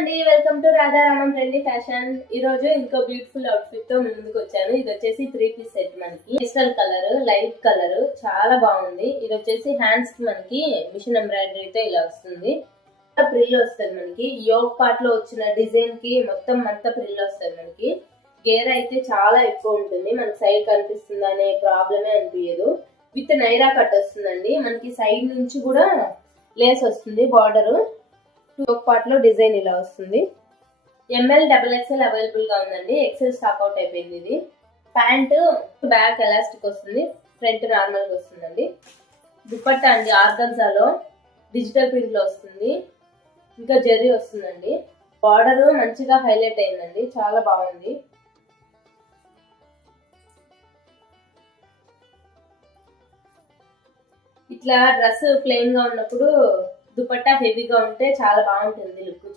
అండి, welcome to Radharaman trendy fashion. ఈ రోజు ఇంకో బ్యూటిఫుల్ అవుట్ఫిట్ తో ముందుకు వచ్చాను. ఇది వచ్చేసి 3-piece సెట్. మనకి క్రిస్టల్ కలర్, లైట్ కలర్ చాలా బాగుంది. ఇది వచ్చేసి హ్యాండ్స్ కి మనకి మిషన్ ఎంబ్రాయిడరీతో ఇలా వస్తుంది. ప్రిల్ వస్తుంది. మనకి యోగ్ పార్ట్ లో వచ్చిన డిజైన్ కి మొత్తం అంతా ప్రిల్ వస్తుంది. మనకి గేర్ అయితే చాలా ఎక్కువ ఉంటుంది. మనకి సైడ్ కనిపిస్తుంది అనే ప్రాబ్లమే అనిపించదు. విత్ నైరా కట్ వస్తుందండి. మనకి సైడ్ నుంచి కూడా లేస్ వస్తుంది. బార్డర్ యోగ్ పార్ట్ లో డిజైన్ ఇలా వస్తుంది. ML XXL అవైలబుల్ గా ఉందండి. ఎక్సెల్ స్టాక్ అవుట్ అయిపోయింది. ఇది ప్యాంట్ బ్యాక్ ఎలాస్టిక్ వస్తుంది, ఫ్రంట్ నార్మల్ గా వస్తుందండి. దుపట్టా అండి ఆర్గన్జాలో డిజిటల్ ప్రింట్ లో వస్తుంది. ఇంకా జరీ వస్తుందండి. బార్డర్ మంచిగా హైలైట్ అయిందండి, చాలా బాగుంది. ఇట్లా డ్రెస్ ప్లెయిన్ గా ఉన్నప్పుడు దుపట్టా హెవీగా ఉంటే చాలా బాగుంటుంది లుక్.